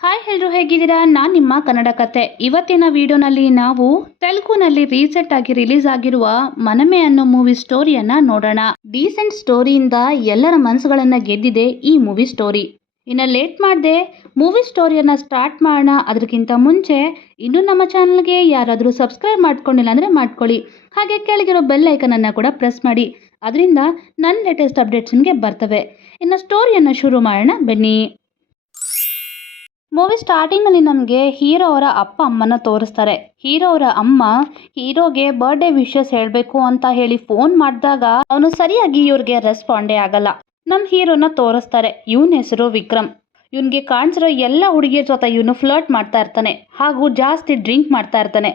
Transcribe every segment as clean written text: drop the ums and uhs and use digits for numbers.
Hi ಎಲ್ರು ಹೇಗಿದ್ದೀರಾ? ನಾನು ನಿಮ್ಮ ಕನ್ನಡ ಕತೆ. ಇವತ್ತಿನ ವಿಡಿಯೋನಲ್ಲಿ ನಾವು ತೆಲುಗುನಲ್ಲಿ ರೀಸೆಂಟ್ ಆಗಿ ರಿಲೀಸ್ ಆಗಿರುವ ಮನಮೆ ಅನ್ನೋ ಮೂವಿ ಸ್ಟೋರಿಯನ್ನ ನೋಡೋಣ. ಡೀಸೆಂಟ್ ಸ್ಟೋರಿಯಿಂದ ಎಲ್ಲರ ಮನಸ್ಸುಗಳನ್ನ ಗೆದ್ದಿದೆ ಈ ಮೂವಿ ಸ್ಟೋರಿ. ಇನ್ನು ಲೇಟ್ ಮಾಡದೆ ಮೂವಿ ಸ್ಟೋರಿಯನ್ನ ಸ್ಟಾರ್ಟ್ ಮಾಡೋಣ. ಅದಕ್ಕಿಂತ ಮುಂಚೆ ಇನ್ನೂ ನಮ್ಮ ಚಾನಲ್ಗೆ ಯಾರಾದರೂ ಸಬ್ಸ್ಕ್ರೈಬ್ ಮಾಡ್ಕೊಂಡಿಲ್ಲ ಅಂದರೆ ಮಾಡ್ಕೊಳ್ಳಿ. ಹಾಗೆ ಕೆಳಗಿರೋ ಬೆಲ್ ಐಕನ್ ಅನ್ನು ಕೂಡ ಪ್ರೆಸ್ ಮಾಡಿ. ಅದರಿಂದ ನನ್ನ ಲೇಟೆಸ್ಟ್ ಅಪ್ಡೇಟ್ಸ್ ನಿಮಗೆ ಬರ್ತವೆ. ಇನ್ನು ಸ್ಟೋರಿಯನ್ನು ಶುರು ಮಾಡೋಣ ಬನ್ನಿ. ಮೂವಿ ಸ್ಟಾರ್ಟಿಂಗಲ್ಲಿ ನಮಗೆ ಹೀರೋ ಅವರ ಅಪ್ಪ ಅಮ್ಮನ ತೋರಿಸ್ತಾರೆ. ಹೀರೋ ಅವರ ಅಮ್ಮ ಹೀರೋಗೆ ಬರ್ಡೇ ವಿಶಸ್ ಹೇಳಬೇಕು ಅಂತ ಹೇಳಿ ಫೋನ್ ಮಾಡಿದಾಗ ಅವನು ಸರಿಯಾಗಿ ಇವ್ರಿಗೆ ರೆಸ್ಪಾಂಡೇ ಆಗಲ್ಲ. ನಮ್ಮ ಹೀರೋನ ತೋರಿಸ್ತಾರೆ. ಇವನ ಹೆಸರು ವಿಕ್ರಮ್. ಇವನಿಗೆ ಕಾಣಿಸಿರೋ ಎಲ್ಲ ಹುಡುಗಿಯರ ಜೊತೆ ಇವನು ಫ್ಲರ್ಟ್ ಮಾಡ್ತಾ ಇರ್ತಾನೆ ಹಾಗೂ ಜಾಸ್ತಿ ಡ್ರಿಂಕ್ ಮಾಡ್ತಾ ಇರ್ತಾನೆ.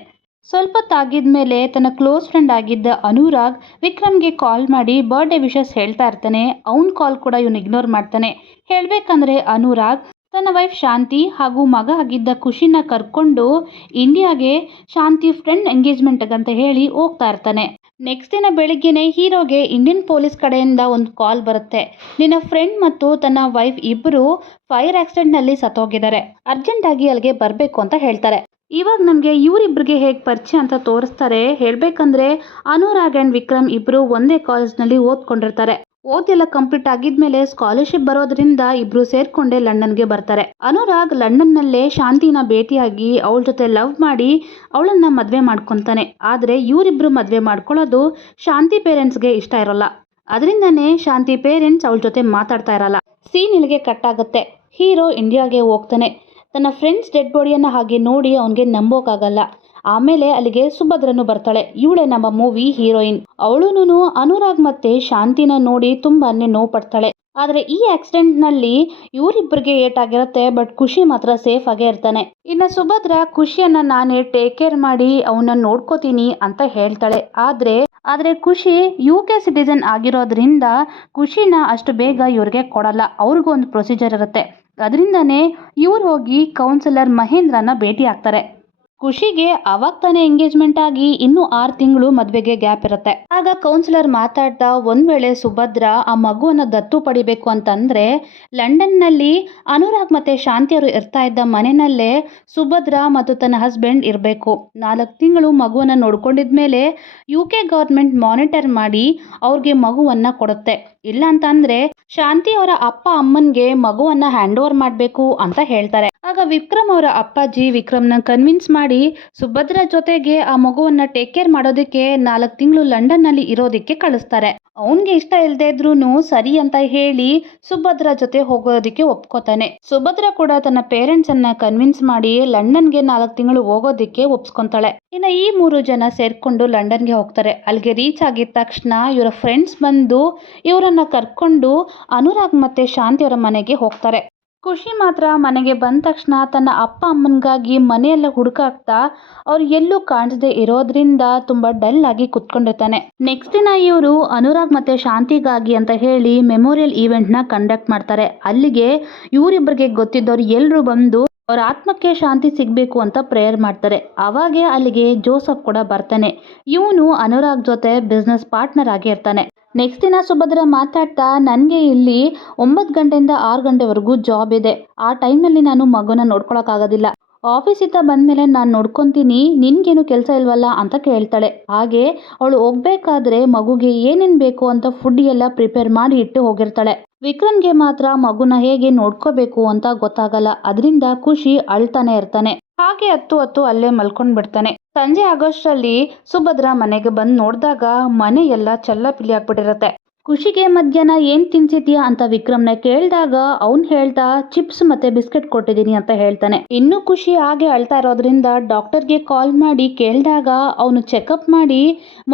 ಸ್ವಲ್ಪ ತಾಗಿದ್ಮೇಲೆ ತನ್ನ ಕ್ಲೋಸ್ ಫ್ರೆಂಡ್ ಆಗಿದ್ದ ಅನುರಾಗ್ ವಿಕ್ರಮ್ಗೆ ಕಾಲ್ ಮಾಡಿ ಬರ್ಡೇ ವಿಶಸ್ ಹೇಳ್ತಾ ಇರ್ತಾನೆ. ಅವನ ಕಾಲ್ ಕೂಡ ಇವನು ಇಗ್ನೋರ್ ಮಾಡ್ತಾನೆ. ಹೇಳಬೇಕಂದ್ರೆ ಅನುರಾಗ್ ತನ್ನ ವೈಫ್ ಶಾಂತಿ ಹಾಗೂ ಮಗ ಆಗಿದ್ದ ಖುಷಿನ ಕರ್ಕೊಂಡು ಇಂಡಿಯಾಗೆ ಶಾಂತಿ ಫ್ರೆಂಡ್ ಎಂಗೇಜ್ಮೆಂಟ್ ಅಂತ ಹೇಳಿ ಹೋಗ್ತಾ ಇರ್ತಾನೆ. ನೆಕ್ಸ್ಟ್ ದಿನ ಬೆಳಿಗ್ಗೆನೆ ಹೀರೋಗೆ ಇಂಡಿಯನ್ ಪೊಲೀಸ್ ಕಡೆಯಿಂದ ಒಂದು ಕಾಲ್ ಬರುತ್ತೆ. ನಿನ್ನ ಫ್ರೆಂಡ್ ಮತ್ತು ತನ್ನ ವೈಫ್ ಇಬ್ಬರು ಫೈರ್ ಆಕ್ಸಿಡೆಂಟ್ನಲ್ಲಿ ಸತ್ತೋಗಿದ್ದಾರೆ, ಅರ್ಜೆಂಟಾಗಿ ಅಲ್ಲಿಗೆ ಬರಬೇಕು ಅಂತ ಹೇಳ್ತಾರೆ. ಇವಾಗ ನಮಗೆ ಇವರಿಬ್ಬರಿಗೆ ಹೇಗೆ ಪರಿಚಯ ಅಂತ ತೋರಿಸ್ತಾರೆ. ಹೇಳಬೇಕಂದ್ರೆ ಅನುರಾಗ್ ಆ್ಯಂಡ್ ವಿಕ್ರಮ್ ಇಬ್ಬರು ಒಂದೇ ಕಾಲೇಜ್ನಲ್ಲಿ ಓದ್ಕೊಂಡಿರ್ತಾರೆ. ಓದೆಲ್ಲ ಕಂಪ್ಲೀಟ್ ಆಗಿದ್ಮೇಲೆ ಸ್ಕಾಲರ್ಶಿಪ್ ಬರೋದ್ರಿಂದ ಇಬ್ರು ಸೇರ್ಕೊಂಡೇ ಲಂಡನ್ಗೆ ಬರ್ತಾರೆ. ಅನುರಾಗ್ ಲಂಡನ್ನಲ್ಲೇ ಶಾಂತಿನ ಭೇಟಿಯಾಗಿ ಅವಳ ಜೊತೆ ಲವ್ ಮಾಡಿ ಅವಳನ್ನ ಮದುವೆ ಮಾಡ್ಕೊತಾನೆ. ಆದರೆ ಇವರಿಬ್ರು ಮದುವೆ ಮಾಡ್ಕೊಳ್ಳೋದು ಶಾಂತಿ ಪೇರೆಂಟ್ಸ್ಗೆ ಇಷ್ಟ ಇರೋಲ್ಲ. ಅದರಿಂದನೇ ಶಾಂತಿ ಪೇರೆಂಟ್ಸ್ ಅವಳ ಜೊತೆ ಮಾತಾಡ್ತಾ ಇರಲ್ಲ. ಸೀನ್ ಇಲ್ಲಿಗೆ ಕಟ್ ಆಗುತ್ತೆ. ಹೀರೋ ಇಂಡಿಯಾಗೆ ಹೋಗ್ತಾನೆ. ತನ್ನ ಫ್ರೆಂಡ್ಸ್ ಡೆಡ್ ಬಾಡಿಯನ್ನು ಹಾಗೆ ನೋಡಿ ಅವನಿಗೆ ನಂಬೋಕ್ಕಾಗಲ್ಲ. ಆಮೇಲೆ ಅಲ್ಲಿಗೆ ಸುಭದ್ರನು ಬರ್ತಾಳೆ. ಇವಳೆ ನಮ್ಮ ಮೂವಿ ಹೀರೋಯಿನ್. ಅವಳುನು ಅನುರಾಗ್ ಮತ್ತೆ ಶಾಂತಿನ ನೋಡಿ ತುಂಬಾನೇ ನೋವು ಪಡ್ತಾಳೆ. ಆದ್ರೆ ಈ ಆಕ್ಸಿಡೆಂಟ್ ನಲ್ಲಿ ಇವರಿಬ್ಬರಿಗೆ ಏಟಾಗಿರುತ್ತೆ. ಬಟ್ ಖುಷಿ ಮಾತ್ರ ಸೇಫ್ ಆಗೇ ಇರ್ತಾನೆ. ಇನ್ನು ಸುಭದ್ರ ಖುಷಿಯನ್ನ ನಾನೇ ಟೇಕ್ ಕೇರ್ ಮಾಡಿ ಅವನ್ನ ನೋಡ್ಕೋತೀನಿ ಅಂತ ಹೇಳ್ತಾಳೆ. ಆದ್ರೆ ಖುಷಿ UK ಸಿಟಿಸನ್ ಆಗಿರೋದ್ರಿಂದ ಖುಷಿನ ಅಷ್ಟು ಬೇಗ ಇವ್ರಿಗೆ ಕೊಡಲ್ಲ. ಅವ್ರಿಗೂ ಒಂದು ಪ್ರೊಸೀಜರ್ ಇರುತ್ತೆ. ಅದರಿಂದನೇ ಇವ್ರು ಹೋಗಿ ಕೌನ್ಸಿಲರ್ ಮಹೇಂದ್ರನ ಭೇಟಿ ಆಗ್ತಾರೆ. ಖುಷಿಗೆ ಅವಾಗ ತಾನೇ ಎಂಗೇಜ್ಮೆಂಟ್ ಆಗಿ ಇನ್ನೂ 6 ತಿಂಗಳು ಮದುವೆಗೆ ಗ್ಯಾಪ್ ಇರುತ್ತೆ. ಆಗ ಕೌನ್ಸಿಲರ್ ಮಾತಾಡ್ತಾ ಒಂದ್ ವೇಳೆ ಸುಭದ್ರ ಆ ಮಗುವನ್ನ ದತ್ತು ಪಡಿಬೇಕು ಅಂತಂದ್ರೆ ಲಂಡನ್ನಲ್ಲಿ ಅನುರಾಗ್ ಮತ್ತೆ ಶಾಂತಿಯವರು ಇರ್ತಾ ಇದ್ದ ಮನೆಯಲ್ಲೇ ಸುಭದ್ರ ಮತ್ತು ತನ್ನ ಹಸ್ಬೆಂಡ್ ಇರಬೇಕು. 4 ತಿಂಗಳು ಮಗುವನ್ನ ನೋಡ್ಕೊಂಡಿದ್ಮೇಲೆ UK ಗವರ್ಮೆಂಟ್ ಮಾನಿಟರ್ ಮಾಡಿ ಅವ್ರಿಗೆ ಮಗುವನ್ನ ಕೊಡುತ್ತೆ. ಇಲ್ಲ ಅಂತಂದ್ರೆ ಶಾಂತಿ ಅವರ ಅಪ್ಪ ಅಮ್ಮನ್ಗೆ ಮಗುವನ್ನ ಹ್ಯಾಂಡ್ ಓವರ್ ಮಾಡಬೇಕು ಅಂತ ಹೇಳ್ತಾರೆ. ಆಗ ವಿಕ್ರಮ್ ಅವರ ಅಪ್ಪಾಜಿ ವಿಕ್ರಮ್ನ ಕನ್ವಿನ್ಸ್ ಮಾಡಿ ಸುಭದ್ರ ಜೊತೆಗೆ ಆ ಮಗುವನ್ನ ಟೇಕ್ ಕೇರ್ ಮಾಡೋದಕ್ಕೆ 4 ತಿಂಗಳು ಲಂಡನ್ ನಲ್ಲಿ ಇರೋದಕ್ಕೆ ಕಳಿಸ್ತಾರೆ. ಅವನ್ಗೆ ಇಷ್ಟ ಇಲ್ಲದೆ ಇದ್ರೂನು ಸರಿ ಅಂತ ಹೇಳಿ ಸುಭದ್ರ ಜೊತೆ ಹೋಗೋದಕ್ಕೆ ಒಪ್ಕೋತಾನೆ. ಸುಭದ್ರ ಕೂಡ ತನ್ನ ಪೇರೆಂಟ್ಸ್ ಅನ್ನ ಕನ್ವಿನ್ಸ್ ಮಾಡಿ ಲಂಡನ್ಗೆ 4 ತಿಂಗಳು ಹೋಗೋದಕ್ಕೆ ಒಪ್ಸ್ಕೊಂತಾಳೆ. ಇನ್ನು ಈ 3 ಜನ ಸೇರ್ಕೊಂಡು ಲಂಡನ್ಗೆ ಹೋಗ್ತಾರೆ. ಅಲ್ಲಿಗೆ ರೀಚ್ ಆಗಿದ ತಕ್ಷಣ ಇವರ ಫ್ರೆಂಡ್ಸ್ ಬಂದು ಇವರನ್ನ ಕರ್ಕೊಂಡು ಅನುರಾಗ್ ಮತ್ತೆ ಶಾಂತಿ ಅವರ ಮನೆಗೆ ಹೋಗ್ತಾರೆ. ಖುಷಿ ಮಾತ್ರ ಮನೆಗೆ ಬಂದ ತಕ್ಷಣ ತನ್ನ ಅಪ್ಪ ಅಮ್ಮನಿಗಾಗಿ ಮನೆಯೆಲ್ಲ ಹುಡುಕಾಗ್ತಾ ಅವ್ರು ಎಲ್ಲೂ ಕಾಣಿಸದೆ ಇರೋದ್ರಿಂದ ತುಂಬಾ ಡಲ್ ಆಗಿ ಕುತ್ಕೊಂಡಿರ್ತಾನೆ. ನೆಕ್ಸ್ಟ್ ದಿನ ಇವರು ಅನುರಾಗ್ ಮತ್ತೆ ಶಾಂತಿಗಾಗಿ ಅಂತ ಹೇಳಿ ಮೆಮೋರಿಯಲ್ ಈವೆಂಟ್ ನ ಕಂಡಕ್ಟ್ ಮಾಡ್ತಾರೆ. ಅಲ್ಲಿಗೆ ಇವರಿಬ್ಬರಿಗೆ ಗೊತ್ತಿದ್ದವ್ರು ಎಲ್ಲರೂ ಬಂದು ಅವ್ರ ಆತ್ಮಕ್ಕೆ ಶಾಂತಿ ಸಿಗ್ಬೇಕು ಅಂತ ಪ್ರೇಯರ್ ಮಾಡ್ತಾರೆ. ಅವಾಗೆ ಅಲ್ಲಿಗೆ ಜೋಸಫ್ ಕೂಡ ಬರ್ತಾನೆ. ಇವನು ಅನುರಾಗ್ ಜೊತೆ ಬಿಸ್ನೆಸ್ ಪಾರ್ಟ್ನರ್ ಆಗಿ ಇರ್ತಾನೆ. ನೆಕ್ಸ್ಟ್ ದಿನ ಸುಭದ್ರ ಮಾತಾಡ್ತಾ ನನಗೆ ಇಲ್ಲಿ 9 ಗಂಟೆಯಿಂದ 6 ಗಂಟೆವರೆಗೂ ಜಾಬ್ ಇದೆ. ಆ ಟೈಮ್ನಲ್ಲಿ ನಾನು ಮಗುನ ನೋಡ್ಕೊಳಕ್ಕಾಗೋದಿಲ್ಲ. ಆಫೀಸಿಂದ ಬಂದಮೇಲೆ ನಾನು ನೋಡ್ಕೊತೀನಿ, ನಿನ್ಗೇನು ಕೆಲಸ ಇಲ್ವಲ್ಲ ಅಂತ ಕೇಳ್ತಾಳೆ. ಹಾಗೆ ಅವಳು ಹೋಗ್ಬೇಕಾದ್ರೆ ಮಗುಗೆ ಏನೇನು ಬೇಕು ಅಂತ ಫುಡ್ ಎಲ್ಲ ಪ್ರಿಪೇರ್ ಮಾಡಿ ಇಟ್ಟು ಹೋಗಿರ್ತಾಳೆ. ವಿಕ್ರಮ್ಗೆ ಮಾತ್ರ ಮಗುನ ಹೇಗೆ ನೋಡ್ಕೋಬೇಕು ಅಂತ ಗೊತ್ತಾಗಲ್ಲ. ಅದರಿಂದ ಖುಷಿ ಅಳ್ತಾನೆ ಇರ್ತಾನೆ. ಹಾಗೆ ಹತ್ತು ಅಲ್ಲೇ ಮಲ್ಕೊಂಡ್ ಬಿಡ್ತಾನೆ. ಸಂಜೆ ಆಗೋಷ್ಟರಲ್ಲಿ ಸುಭದ್ರ ಮನೆಗೆ ಬಂದು ನೋಡಿದಾಗ ಮನೆ ಎಲ್ಲ ಚೆಲ್ಲಾಪಿಲ್ಲಿ ಆಗ್ಬಿಟ್ಟಿರುತ್ತೆ. ಖುಷಿಗೆ ಮಧ್ಯಾಹ್ನ ಏನ್ ತಿನ್ಸಿದ್ಯಾ ಅಂತ ವಿಕ್ರಮ್ನ ಕೇಳಿದಾಗ ಅವ್ನು ಹೇಳ್ತಾ ಚಿಪ್ಸ್ ಮತ್ತೆ ಬಿಸ್ಕೆಟ್ ಕೊಟ್ಟಿದ್ದೀನಿ ಅಂತ ಹೇಳ್ತಾನೆ. ಇನ್ನು ಖುಷಿ ಹಾಗೆ ಅಳ್ತಾ ಇರೋದ್ರಿಂದ ಡಾಕ್ಟರ್ಗೆ ಕಾಲ್ ಮಾಡಿ ಕೇಳಿದಾಗ ಅವನು ಚೆಕಪ್ ಮಾಡಿ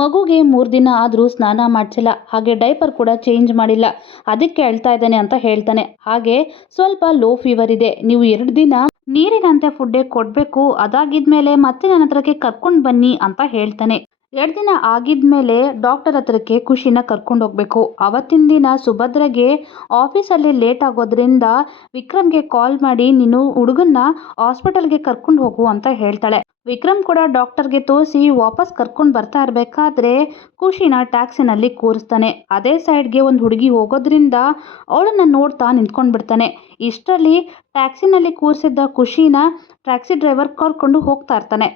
ಮಗುಗೆ 3 ದಿನ ಆದ್ರೂ ಸ್ನಾನ ಮಾಡಿಸಿಲ್ಲ, ಹಾಗೆ ಡೈಪರ್ ಕೂಡ ಚೇಂಜ್ ಮಾಡಿಲ್ಲ, ಅದಕ್ಕೆ ಅಳ್ತಾ ಇದ್ದಾನೆ ಅಂತ ಹೇಳ್ತಾನೆ. ಹಾಗೆ ಸ್ವಲ್ಪ ಲೋ ಫೀವರ್ ಇದೆ, ನೀವು 2 ದಿನ ನೀರಿನಂತೆ ಫುಡ್ಡೇ ಕೊಡಬೇಕು, ಅದಾಗಿದ್ಮೇಲೆ ಮತ್ತೆ ನನ್ನ ಹತ್ರಕ್ಕೆ ಕರ್ಕೊಂಡು ಬನ್ನಿ ಅಂತ ಹೇಳ್ತಾನೆ. 2 ದಿನ ಆಗಿದ್ಮೇಲೆ ಡಾಕ್ಟರ್ ಹತ್ರಕ್ಕೆ ಖುಷಿನ ಕರ್ಕೊಂಡು ಹೋಗ್ಬೇಕು. ಅವತ್ತಿನ ದಿನ ಸುಭದ್ರಗೆ ಆಫೀಸಲ್ಲಿ ಲೇಟ್ ಆಗೋದ್ರಿಂದ ವಿಕ್ರಮ್ಗೆ ಕಾಲ್ ಮಾಡಿ ನೀನು ಹುಡುಗನ್ನ ಹಾಸ್ಪಿಟಲ್ಗೆ ಕರ್ಕೊಂಡು ಹೋಗು ಅಂತ ಹೇಳ್ತಾಳೆ. ವಿಕ್ರಮ್ ಕೂಡ ಡಾಕ್ಟರ್ಗೆ ತೋರಿಸಿ ವಾಪಸ್ ಕರ್ಕೊಂಡು ಬರ್ತಾ ಇರಬೇಕಾದ್ರೆ ಖುಷಿನ ಟ್ಯಾಕ್ಸಿನಲ್ಲಿ ಕೂರಿಸ್ತಾನೆ. ಅದೇ ಸೈಡ್ಗೆ ಒಂದು ಹುಡುಗಿ ಹೋಗೋದ್ರಿಂದ ಅವಳನ್ನ ನೋಡ್ತಾ ನಿಂತ್ಕೊಂಡು ಬಿಡ್ತಾನೆ. ಇಷ್ಟರಲ್ಲಿ ಟ್ಯಾಕ್ಸಿನಲ್ಲಿ ಕೂರಿಸಿದ್ದ ಖುಷಿನ ಟ್ಯಾಕ್ಸಿ ಡ್ರೈವರ್ ಕರ್ಕೊಂಡು ಹೋಗ್ತಾ ಇರ್ತಾನೆ.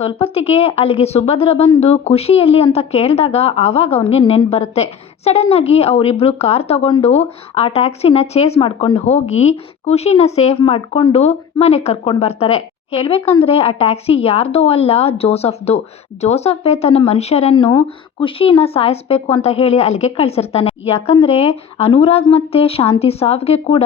ಸ್ವಲ್ಪೊತ್ತಿಗೆ ಅಲ್ಲಿಗೆ ಸುಭದ್ರ ಬಂದು ಖುಷಿಯಲ್ಲಿ ಅಂತ ಕೇಳಿದಾಗ ಆವಾಗ ಅವನಿಗೆ ನೆನ್ಪು ಬರುತ್ತೆ. ಸಡನ್ನಾಗಿ ಅವರಿಬ್ಬರು ಕಾರ್ ತಗೊಂಡು ಆ ಟ್ಯಾಕ್ಸಿನ ಚೇಸ್ ಮಾಡ್ಕೊಂಡು ಹೋಗಿ ಖುಷಿನ ಸೇವ್ ಮಾಡಿಕೊಂಡು ಮನೆಗೆ ಕರ್ಕೊಂಡು ಬರ್ತಾರೆ. ಹೇಳ್ಬೇಕಂದ್ರೆ ಆ ಟ್ಯಾಕ್ಸಿ ಯಾರ್ದೋ ಅಲ್ಲ, ಜೋಸಫ್ದು. ಜೋಸಫೇ ತನ್ನ ಮನುಷ್ಯರನ್ನು ಖುಷಿನ ಸಾಯಿಸ್ಬೇಕು ಅಂತ ಹೇಳಿ ಅಲ್ಲಿಗೆ ಕಳಿಸಿರ್ತಾನೆ. ಯಾಕಂದ್ರೆ ಅನುರಾಗ್ ಮತ್ತೆ ಶಾಂತಿ ಸಾವಿಗೆ ಕೂಡ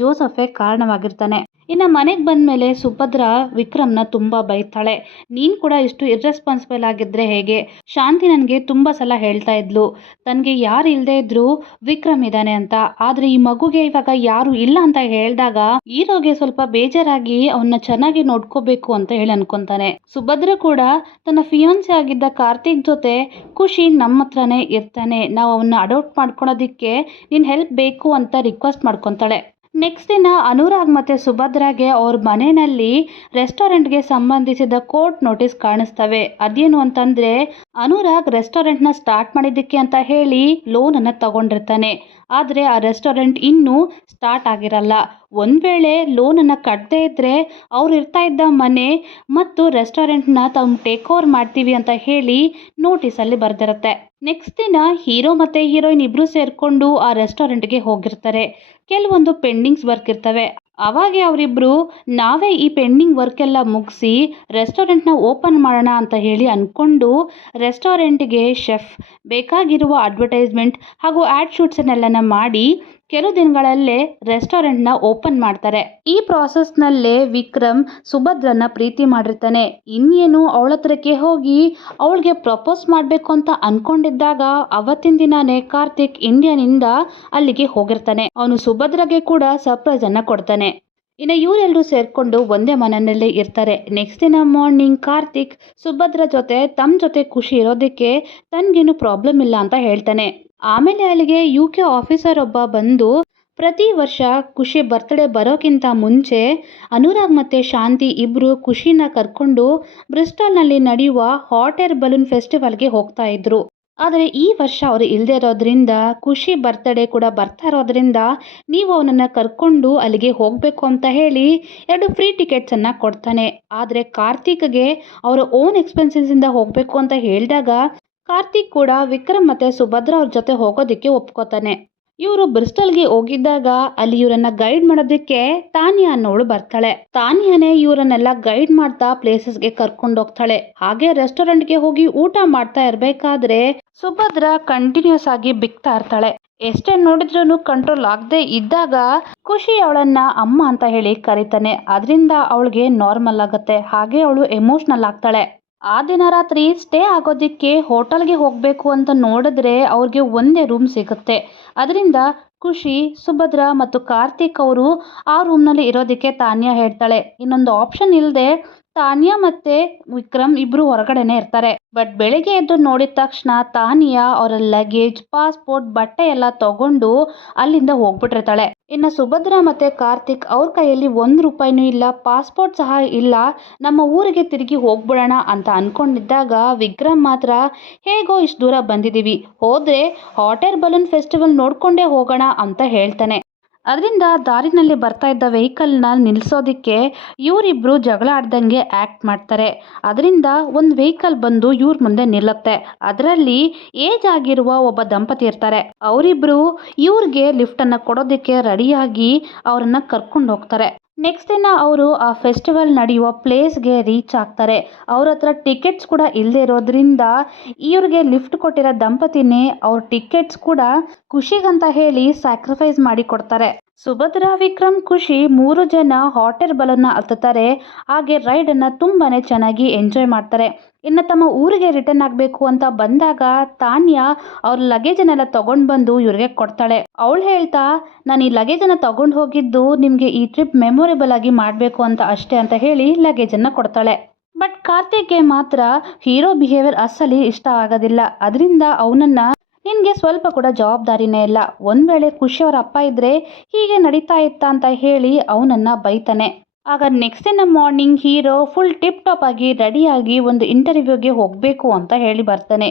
ಜೋಸಫೇ ಕಾರಣವಾಗಿರ್ತಾನೆ. ಇನ್ನು ಮನೆಗೆ ಬಂದಮೇಲೆ ಸುಭದ್ರ ವಿಕ್ರಮ್ನ ತುಂಬ ಬೈತಾಳೆ. ನೀನು ಕೂಡ ಇಷ್ಟು ಇರ್ರೆಸ್ಪಾನ್ಸಿಬಲ್ ಆಗಿದ್ರೆ ಹೇಗೆ? ಶಾಂತಿ ನನಗೆ ತುಂಬ ಸಲ ಹೇಳ್ತಾ ಇದ್ಲು ತನಗೆ ಯಾರು ಇಲ್ಲದೆ ಇದ್ರು ವಿಕ್ರಮ್ ಇದ್ದಾನೆ ಅಂತ. ಆದರೆ ಈ ಮಗುಗೆ ಇವಾಗ ಯಾರು ಇಲ್ಲ ಅಂತ ಹೇಳಿದಾಗ ಹೀರೋಗೆ ಸ್ವಲ್ಪ ಬೇಜಾರಾಗಿ ಅವನ್ನ ಚೆನ್ನಾಗಿ ನೋಡ್ಕೋಬೇಕು ಅಂತ ಹೇಳಿ ಅನ್ಕೊಂತಾನೆ. ಸುಭದ್ರ ಕೂಡ ತನ್ನ ಫಿಯಾನ್ಸಿ ಆಗಿದ್ದ ಕಾರ್ತಿಕ್ ಜೊತೆ ಖುಷಿ ನಮ್ಮ ಹತ್ರನೇ ಇರ್ತಾನೆ, ನಾವು ಅವನ್ನ ಅಡಾಪ್ಟ್ ಮಾಡ್ಕೊಳೋದಿಕ್ಕೆ ನಿನ್ನ ಹೆಲ್ಪ್ ಬೇಕು ಅಂತ ರಿಕ್ವೆಸ್ಟ್ ಮಾಡ್ಕೊತಾಳೆ. ನೆಕ್ಸ್ಟ್ ದಿನ ಅನುರಾಗ್ ಮತ್ತು ಸುಭದ್ರಾಗೆ ಅವ್ರ ಮನೆಯಲ್ಲಿ ರೆಸ್ಟೋರೆಂಟ್ಗೆ ಸಂಬಂಧಿಸಿದ ಕೋರ್ಟ್ ನೋಟಿಸ್ ಕಾಣಿಸ್ತವೆ. ಅದೇನು ಅಂತಂದರೆ ಅನುರಾಗ್ ರೆಸ್ಟೋರೆಂಟ್ನ ಸ್ಟಾರ್ಟ್ ಮಾಡಿದ್ದಕ್ಕೆ ಅಂತ ಹೇಳಿ ಲೋನನ್ನು ತಗೊಂಡಿರ್ತಾನೆ. ಆದರೆ ಆ ರೆಸ್ಟೋರೆಂಟ್ ಇನ್ನೂ ಸ್ಟಾರ್ಟ್ ಆಗಿರಲ್ಲ. ಒಂದು ವೇಳೆ ಲೋನನ್ನು ಕಟ್ಟದೇ ಇದ್ದರೆ ಅವ್ರು ಇರ್ತಾ ಇದ್ದ ಮನೆ ಮತ್ತು ರೆಸ್ಟೋರೆಂಟ್ನ ತಾವು ಟೇಕ್ ಓವರ್ ಮಾಡ್ತೀವಿ ಅಂತ ಹೇಳಿ ನೋಟಿಸಲ್ಲಿ ಬರೆದಿರುತ್ತೆ. ನೆಕ್ಸ್ಟ್ ದಿನ ಹೀರೋ ಮತ್ತು ಹೀರೋಯಿನ್ ಇಬ್ಬರು ಸೇರಿಕೊಂಡು ಆ ರೆಸ್ಟೋರೆಂಟ್ಗೆ ಹೋಗಿರ್ತಾರೆ. ಕೆಲವೊಂದು ಪೆಂಡಿಂಗ್ಸ್ ವರ್ಕ್ ಇರ್ತವೆ. ಅವಾಗೆ ಅವರಿಬ್ಬರು ನಾವೇ ಈ ಪೆಂಡಿಂಗ್ ವರ್ಕ್ ಎಲ್ಲ ಮುಗಿಸಿ ರೆಸ್ಟೋರೆಂಟ್ನ ಓಪನ್ ಮಾಡೋಣ ಅಂತ ಹೇಳಿ ಅಂದ್ಕೊಂಡು ರೆಸ್ಟೋರೆಂಟ್ಗೆ ಶೆಫ್ ಬೇಕಾಗಿರುವ ಅಡ್ವರ್ಟೈಸ್ಮೆಂಟ್ ಹಾಗೂ ಆ್ಯಡ್ ಶೂಟ್ಸನ್ನೆಲ್ಲನ ಮಾಡಿ ಕೆಲವು ದಿನಗಳಲ್ಲೇ ರೆಸ್ಟೋರೆಂಟ್ನ ಓಪನ್ ಮಾಡ್ತಾರೆ. ಈ ಪ್ರಾಸೆಸ್ನಲ್ಲೇ ವಿಕ್ರಮ್ ಸುಭದ್ರನ ಪ್ರೀತಿ ಮಾಡಿರ್ತಾನೆ. ಇನ್ನೇನು ಅವಳ ಹತ್ರಕ್ಕೆ ಹೋಗಿ ಅವಳಿಗೆ ಪ್ರಪೋಸ್ ಮಾಡಬೇಕು ಅಂತ ಅಂದ್ಕೊಂಡಿದ್ದಾಗ ಅವತ್ತಿನ ದಿನಾನೇ ಕಾರ್ತಿಕ್ ಇಂಡಿಯಾನಿಂದ ಅಲ್ಲಿಗೆ ಹೋಗಿರ್ತಾನೆ. ಅವನು ಸುಭದ್ರಗೆ ಕೂಡ ಸರ್ಪ್ರೈಸನ್ನು ಕೊಡ್ತಾನೆ. ಇನ್ನು ಇವರೆಲ್ಲರೂ ಸೇರಿಕೊಂಡು ಒಂದೇ ಮನೆಯಲ್ಲೇ ಇರ್ತಾರೆ. ನೆಕ್ಸ್ಟ್ ದಿನ ಮಾರ್ನಿಂಗ್ ಕಾರ್ತಿಕ್ ಸುಭದ್ರ ಜೊತೆ ತಮ್ಮ ಜೊತೆ ಖುಷಿ ಇರೋದಕ್ಕೆ ತನಗೇನು ಪ್ರಾಬ್ಲಮ್ ಇಲ್ಲ ಅಂತ ಹೇಳ್ತಾನೆ. ಆಮೇಲೆ ಅಲ್ಲಿಗೆ UK ಆಫೀಸರ್ ಒಬ್ಬ ಬಂದು ಪ್ರತಿ ವರ್ಷ ಖುಷಿ ಬರ್ತ್ಡೇ ಬರೋಕ್ಕಿಂತ ಮುಂಚೆ ಅನುರಾಗ್ ಮತ್ತು ಶಾಂತಿ ಇಬ್ಬರು ಖುಷಿನ ಕರ್ಕೊಂಡು ಬ್ರಿಸ್ಟಾಲ್ನಲ್ಲಿ ನಡೆಯುವ ಹಾಟ್ ಏರ್ ಬಲೂನ್ ಫೆಸ್ಟಿವಲ್ಗೆ ಹೋಗ್ತಾ ಇದ್ರು. ಆದರೆ ಈ ವರ್ಷ ಅವರು ಇಲ್ಲದೆ ಇರೋದ್ರಿಂದ ಖುಷಿ ಬರ್ತ್ಡೇ ಕೂಡ ಬರ್ತಾ ಇರೋದ್ರಿಂದ ನೀವು ಅವನನ್ನು ಕರ್ಕೊಂಡು ಅಲ್ಲಿಗೆ ಹೋಗಬೇಕು ಅಂತ ಹೇಳಿ 2 ಫ್ರೀ ಟಿಕೆಟ್ಸನ್ನು ಕೊಡ್ತಾನೆ. ಆದರೆ ಕಾರ್ತಿಕ್ಗೆ ಅವರ ಓನ್ ಎಕ್ಸ್ಪೆನ್ಸಸ್ಸಿಂದ ಹೋಗಬೇಕು ಅಂತ ಹೇಳಿದಾಗ ಕಾರ್ತಿಕ್ ಕೂಡ ವಿಕ್ರಮ್ ಮತ್ತು ಸುಭದ್ರ ಅವ್ರ ಜೊತೆ ಹೋಗೋದಕ್ಕೆ ಒಪ್ಕೋತಾನೆ. ಇವರು ಬ್ರಿಸ್ಟಲ್ಗೆ ಹೋಗಿದ್ದಾಗ ಅಲ್ಲಿ ಇವರನ್ನ ಗೈಡ್ ಮಾಡೋದಕ್ಕೆ ತಾನಿಯಾ ಅನ್ನೋಳು ಬರ್ತಾಳೆ. ತಾನಿಯಾನೇ ಇವರನ್ನೆಲ್ಲ ಗೈಡ್ ಮಾಡ್ತಾ ಪ್ಲೇಸಸ್ಗೆ ಕರ್ಕೊಂಡು ಹೋಗ್ತಾಳೆ. ಹಾಗೆ ರೆಸ್ಟೋರೆಂಟ್ಗೆ ಹೋಗಿ ಊಟ ಮಾಡ್ತಾ ಇರಬೇಕಾದ್ರೆ ಸುಭದ್ರ ಕಂಟಿನ್ಯೂಸ್ ಆಗಿ ಬಿಕ್ತಾ ಇರ್ತಾಳೆ. ಎಷ್ಟೇ ನೋಡಿದ್ರೂ ಕಂಟ್ರೋಲ್ ಆಗದೆ ಇದ್ದಾಗ ಖುಷಿ ಅವಳನ್ನ ಅಮ್ಮ ಅಂತ ಹೇಳಿ ಕರೀತಾನೆ. ಅದರಿಂದ ಅವಳಿಗೆ ನಾರ್ಮಲ್ ಆಗುತ್ತೆ. ಹಾಗೆ ಅವಳು ಎಮೋಷ್ನಲ್ ಆಗ್ತಾಳೆ. ಆ ದಿನ ರಾತ್ರಿ ಸ್ಟೇ ಆಗೋದಕ್ಕೆ ಹೋಟೆಲ್ಗೆ ಹೋಗಬೇಕು ಅಂತ ನೋಡಿದ್ರೆ ಅವ್ರಿಗೆ ಒಂದೇ ರೂಮ್ ಸಿಗುತ್ತೆ. ಅದರಿಂದ ಖುಷಿ, ಸುಭದ್ರ ಮತ್ತು ಕಾರ್ತಿಕ್ ಅವರು ಆ ರೂಮ್ನಲ್ಲಿ ಇರೋದಕ್ಕೆ ತಾನ್ಯಾ ಹೇಳ್ತಾಳೆ. ಇನ್ನೊಂದು ಆಪ್ಷನ್ ಇಲ್ಲದೆ ತಾನ್ಯಾ ಮತ್ತು ವಿಕ್ರಮ್ ಇಬ್ಬರು ಹೊರಗಡೆನೆ ಇರ್ತಾರೆ. ಬಟ್ ಬೆಳಿಗ್ಗೆ ಎದ್ದು ನೋಡಿದ ತಕ್ಷಣ ತಾನಿಯಾ ಅವರ ಲಗೇಜ್, ಪಾಸ್ಪೋರ್ಟ್, ಬಟ್ಟೆ ಎಲ್ಲ ತಗೊಂಡು ಅಲ್ಲಿಂದ ಹೋಗ್ಬಿಟ್ಟಿರ್ತಾಳೆ. ಇನ್ನು ಸುಭದ್ರ ಮತ್ತು ಕಾರ್ತಿಕ್ ಅವ್ರ ಕೈಯಲ್ಲಿ 1 ರೂಪಾಯಿನೂ ಇಲ್ಲ, ಪಾಸ್ಪೋರ್ಟ್ ಸಹ ಇಲ್ಲ, ನಮ್ಮ ಊರಿಗೆ ತಿರುಗಿ ಹೋಗ್ಬಿಡೋಣ ಅಂತ ಅಂದ್ಕೊಂಡಿದ್ದಾಗ ವಿಕ್ರಮ್ ಮಾತ್ರ ಹೇಗೋ ಇಷ್ಟು ದೂರ ಬಂದಿದ್ದೀವಿ, ಹೋದರೆ ಹಾಟ್ ಏರ್ ಬಲೂನ್ ಫೆಸ್ಟಿವಲ್ ನೋಡ್ಕೊಂಡೇ ಹೋಗೋಣ ಅಂತ ಹೇಳ್ತಾನೆ. ಅದರಿಂದ ದಾರಿನಲ್ಲಿ ಬರ್ತಾ ಇದ್ದ ವೆಹಿಕಲ್ನ ನಿಲ್ಲಿಸೋದಕ್ಕೆ ಇವರಿಬ್ಬರು ಜಗಳ ಆಡ್ದಂಗೆ ಆ್ಯಕ್ಟ್ ಮಾಡ್ತಾರೆ. ಅದರಿಂದ ಒಂದು ವೆಹಿಕಲ್ ಬಂದು ಇವ್ರ ಮುಂದೆ ನಿಲ್ಲುತ್ತೆ. ಅದರಲ್ಲಿ ಏಜ್ ಆಗಿರುವ ಒಬ್ಬ ದಂಪತಿ ಇರ್ತಾರೆ. ಅವರಿಬ್ಬರು ಇವ್ರಿಗೆ ಲಿಫ್ಟನ್ನು ಕೊಡೋದಕ್ಕೆ ರೆಡಿಯಾಗಿ ಅವರನ್ನು ಕರ್ಕೊಂಡು ಹೋಗ್ತಾರೆ. ನೆಕ್ಸ್ಟ್ ದಿನ ಅವರು ಆ ಫೆಸ್ಟಿವಲ್ ನಡೆಯುವ ಪ್ಲೇಸ್ಗೆ ರೀಚ್ ಆಗ್ತಾರೆ. ಅವ್ರ ಹತ್ರ ಟಿಕೆಟ್ಸ್ ಕೂಡ ಇಲ್ಲದೆ ಇರೋದ್ರಿಂದ ಇವ್ರಿಗೆ ಲಿಫ್ಟ್ ಕೊಟ್ಟಿರೋ ದಂಪತಿನೇ ಅವ್ರ ಟಿಕೆಟ್ಸ್ ಕೂಡ ಖುಷಿಗಂತ ಹೇಳಿ ಸ್ಯಾಕ್ರಿಫೈಸ್ ಮಾಡಿ ಕೊಡ್ತಾರೆ. ಸುಭದ್ರ, ವಿಕ್ರಮ್, ಖುಷಿ 3 ಜನ ಹಾಟ್ ಏರ್ ಬಲೂನ್ನ ಹತ್ತುತ್ತಾರೆ. ಹಾಗೆ ರೈಡನ್ನು ತುಂಬಾ ಚೆನ್ನಾಗಿ ಎಂಜಾಯ್ ಮಾಡ್ತಾರೆ. ಇನ್ನು ತಮ್ಮ ಊರಿಗೆ ರಿಟರ್ನ್ ಆಗಬೇಕು ಅಂತ ಬಂದಾಗ ತಾನ್ಯಾ ಅವ್ರ ಲಗೇಜನ್ನೆಲ್ಲ ತೊಗೊಂಡು ಬಂದು ಇವ್ರಿಗೆ ಕೊಡ್ತಾಳೆ. ಅವಳು ಹೇಳ್ತಾ, ನಾನು ಈ ಲಗೇಜನ್ನು ತೊಗೊಂಡು ಹೋಗಿದ್ದು ನಿಮಗೆ ಈ ಟ್ರಿಪ್ ಮೆಮೊರೇಬಲ್ ಆಗಿ ಮಾಡಬೇಕು ಅಂತ ಅಷ್ಟೇ ಅಂತ ಹೇಳಿ ಲಗೇಜನ್ನು ಕೊಡ್ತಾಳೆ. ಬಟ್ ಕಾರ್ತಿಕ್ಗೆ ಮಾತ್ರ ಹೀರೋ ಬಿಹೇವಿಯರ್ ಅಸಲಿ ಇಷ್ಟ ಆಗೋದಿಲ್ಲ. ಅದರಿಂದ ಅವನನ್ನ ನಿನಗೆ ಸ್ವಲ್ಪ ಕೂಡ ಜವಾಬ್ದಾರಿನೇ ಇಲ್ಲ, ಒಂದು ವೇಳೆ ಖುಷಿ ಅವ್ರ ಅಪ್ಪ ಇದ್ದರೆ ಹೀಗೆ ನಡೀತಾ ಇತ್ತಾ ಅಂತ ಹೇಳಿ ಅವನನ್ನು ಬೈತಾನೆ. ಆಗ ನೆಕ್ಸ್ಟ್ ದಿನ morning hero full tip top ಆಗಿ ರೆಡಿಯಾಗಿ ಒಂದು ಇಂಟರ್ವ್ಯೂಗೆ ಹೋಗಬೇಕು ಅಂತ ಹೇಳಿ ಬರ್ತಾನೆ.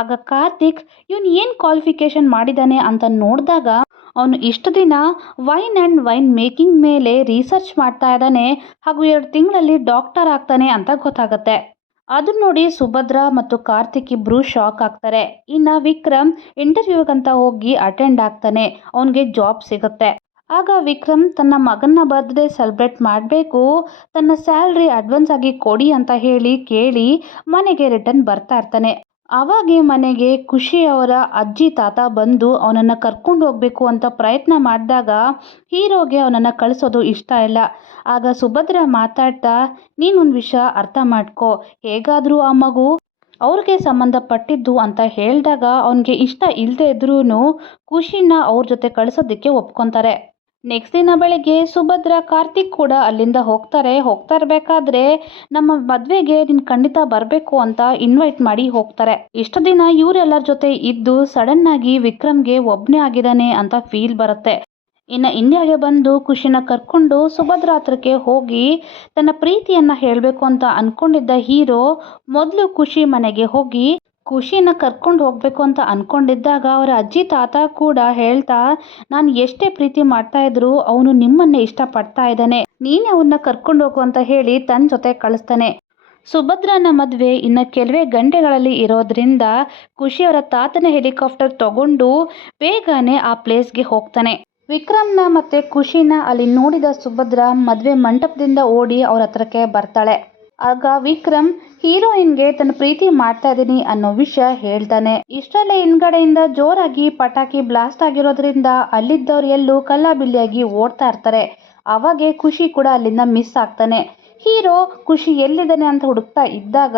ಆಗ ಕಾರ್ತಿಕ್ ಇವನು ಏನು ಕ್ವಾಲಿಫಿಕೇಶನ್ ಮಾಡಿದ್ದಾನೆ ಅಂತ ನೋಡಿದಾಗ ಅವನು ಇಷ್ಟು ದಿನ ವೈನ್ ಆ್ಯಂಡ್ ವೈನ್ ಮೇಕಿಂಗ್ ಮೇಲೆ ರಿಸರ್ಚ್ ಮಾಡ್ತಾ ಇದ್ದಾನೆ, ಹಾಗೂ 2 ತಿಂಗಳಲ್ಲಿ ಡಾಕ್ಟರ್ ಆಗ್ತಾನೆ ಅಂತ ಗೊತ್ತಾಗುತ್ತೆ. ಅದನ್ನ ನೋಡಿ ಸುಭದ್ರ ಮತ್ತು ಕಾರ್ತಿಕ್ ಇಬ್ರು ಶಾಕ್ ಆಗ್ತಾರೆ. ಇನ್ನು ವಿಕ್ರಮ್ ಇಂಟರ್ವ್ಯೂಗಂತ ಹೋಗಿ ಅಟೆಂಡ್ ಆಗ್ತಾನೆ, ಅವನಿಗೆ ಜಾಬ್ ಸಿಗುತ್ತೆ. ಆಗ ವಿಕ್ರಮ್ ತನ್ನ ಮಗನ ಬರ್ತ್ಡೇ ಸೆಲೆಬ್ರೇಟ್ ಮಾಡಬೇಕು, ತನ್ನ ಸ್ಯಾಲ್ರಿ ಅಡ್ವಾನ್ಸ್ ಆಗಿ ಕೊಡಿ ಅಂತ ಹೇಳಿ ಕೇಳಿ ಮನೆಗೆ ರಿಟರ್ನ್ ಬರ್ತಾ ಇರ್ತಾನೆ. ಅವಾಗೆ ಮನೆಗೆ ಖುಷಿ ಅವರ ಅಜ್ಜಿ ತಾತ ಬಂದು ಅವನನ್ನು ಕರ್ಕೊಂಡು ಹೋಗಬೇಕು ಅಂತ ಪ್ರಯತ್ನ ಮಾಡಿದಾಗ ಹೀರೋಗೆ ಅವನನ್ನು ಕಳಿಸೋದು ಇಷ್ಟ ಇಲ್ಲ. ಆಗ ಸುಭದ್ರ ಮಾತಾಡ್ತಾ ನೀನೊಂದು ವಿಷಯ ಅರ್ಥ ಮಾಡ್ಕೊ, ಹೇಗಾದರೂ ಆ ಮಗು ಅವ್ರಿಗೆ ಸಂಬಂಧಪಟ್ಟಿದ್ದು ಅಂತ ಹೇಳಿದಾಗ ಅವನಿಗೆ ಇಷ್ಟ ಇಲ್ಲದೆ ಇದ್ರೂ ಖುಷಿನ ಅವ್ರ ಜೊತೆ ಕಳಿಸೋದಕ್ಕೆ ಒಪ್ಕೊತಾರೆ. ನೆಕ್ಸ್ಟ್ ದಿನ ಬೆಳಗ್ಗೆ ಸುಭದ್ರ ಕಾರ್ತಿಕ್ ಕೂಡ ಅಲ್ಲಿಂದ ಹೋಗ್ತಾ ಇರಬೇಕಾದ್ರೆ ನಮ್ಮ ಮದುವೆಗೆ ನೀನು ಖಂಡಿತ ಬರಬೇಕು ಅಂತ ಇನ್ವೈಟ್ ಮಾಡಿ ಹೋಗ್ತಾರೆ. ಇಷ್ಟು ದಿನ ಇವರೆಲ್ಲರ ಜೊತೆ ಇದ್ದು ಸಡನ್ ಆಗಿ ವಿಕ್ರಮ್ಗೆ ಒಬ್ಬನೇ ಆಗಿದ್ದಾನೆ ಅಂತ ಫೀಲ್ ಬರುತ್ತೆ. ಇನ್ನು ಇಂಡಿಯಾಗೆ ಬಂದು ಖುಷಿನ ಕರ್ಕೊಂಡು ಸುಭದ್ರ ಹತ್ರಕ್ಕೆ ಹೋಗಿ ತನ್ನ ಪ್ರೀತಿಯನ್ನು ಹೇಳಬೇಕು ಅಂತ ಅಂದ್ಕೊಂಡಿದ್ದ ಹೀರೋ ಮೊದಲು ಖುಷಿ ಮನೆಗೆ ಹೋಗಿ ಖುಷಿನ ಕರ್ಕೊಂಡು ಹೋಗಬೇಕು ಅಂತ ಅಂದ್ಕೊಂಡಿದ್ದಾಗ ಅವರ ಅಜ್ಜಿ ತಾತ ಕೂಡ ಹೇಳ್ತಾ ನಾನು ಎಷ್ಟೇ ಪ್ರೀತಿ ಮಾಡ್ತಾ ಇದ್ರು ಅವನು ನಿಮ್ಮನ್ನೇ ಇಷ್ಟಪಡ್ತಾ ಇದ್ದಾನೆ, ನೀನೇ ಅವನ್ನ ಕರ್ಕೊಂಡು ಹೋಗು ಅಂತ ಹೇಳಿ ತನ್ನ ಜೊತೆ ಕಳಿಸ್ತಾನೆ. ಸುಭದ್ರನ ಮದುವೆ ಇನ್ನು ಕೆಲವೇ ಗಂಟೆಗಳಲ್ಲಿ ಇರೋದ್ರಿಂದ ಖುಷಿಯವರ ತಾತನ ಹೆಲಿಕಾಪ್ಟರ್ ತಗೊಂಡು ಬೇಗನೆ ಆ ಪ್ಲೇಸ್ಗೆ ಹೋಗ್ತಾನೆ. ವಿಕ್ರಮ್ನ ಮತ್ತೆ ಖುಷಿನ ಅಲ್ಲಿ ನೋಡಿದ ಸುಭದ್ರ ಮದುವೆ ಮಂಟಪದಿಂದ ಓಡಿ ಅವ್ರ ಹತ್ರಕ್ಕೆ ಬರ್ತಾಳೆ. ಆಗ ವಿಕ್ರಮ್ ಹೀರೋಯಿನ್ಗೆ ತನ್ನ ಪ್ರೀತಿ ಮಾಡ್ತಾ ಇದ್ದೀನಿ ಅನ್ನೋ ವಿಷಯ ಹೇಳ್ತಾನೆ. ಇಷ್ಟರಲ್ಲೇ ಹಿಂದ್ಗಡೆಯಿಂದ ಜೋರಾಗಿ ಪಟಾಕಿ ಬ್ಲಾಸ್ಟ್ ಆಗಿರೋದ್ರಿಂದ ಅಲ್ಲಿದ್ದವ್ರು ಎಲ್ಲೂ ಕಲ್ಲಾಬಿಲ್ಲಿಯಾಗಿ ಓಡ್ತಾ ಇರ್ತಾರೆ. ಅವಾಗೆ ಖುಷಿ ಕೂಡ ಅಲ್ಲಿಂದ ಮಿಸ್ ಆಗ್ತಾನೆ. ಹೀರೋ ಖುಷಿ ಎಲ್ಲಿದ್ದಾನೆ ಅಂತ ಹುಡುಕ್ತಾ ಇದ್ದಾಗ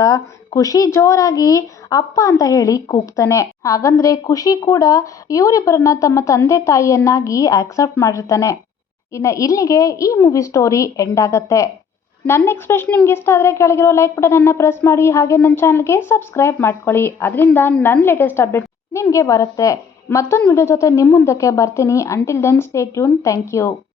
ಖುಷಿ ಜೋರಾಗಿ ಅಪ್ಪ ಅಂತ ಹೇಳಿ ಕೂಗ್ತಾನೆ. ಹಾಗಂದ್ರೆ ಖುಷಿ ಕೂಡ ಇವರಿಬ್ಬರನ್ನ ತಮ್ಮ ತಂದೆ ತಾಯಿಯನ್ನಾಗಿ ಆಕ್ಸೆಪ್ಟ್ ಮಾಡಿರ್ತಾನೆ. ಇನ್ನು ಇಲ್ಲಿಗೆ ಈ ಮೂವಿ ಸ್ಟೋರಿ ಎಂಡ್ ಆಗತ್ತೆ. ನನ್ನ ಎಕ್ಸ್ಪ್ರೆಷನ್ ನಿಮ್ಗೆ ಇಷ್ಟ ಆದರೆ ಕೆಳಗಿರೋ ಲೈಕ್ ಬಟನನ್ನು ಪ್ರೆಸ್ ಮಾಡಿ, ಹಾಗೆ ನನ್ನ ಚಾನಲ್ಗೆ ಸಬ್ಸ್ಕ್ರೈಬ್ ಮಾಡ್ಕೊಳ್ಳಿ. ಅದರಿಂದ ನನ್ನ ಲೇಟೆಸ್ಟ್ ಅಪ್ಡೇಟ್ ನಿಮಗೆ ಬರುತ್ತೆ. ಮತ್ತೊಂದು ವಿಡಿಯೋ ಜೊತೆ ನಿಮ್ಮ ಮುಂದಕ್ಕೆ ಬರ್ತೀನಿ. Until then stay tuned. Thank you.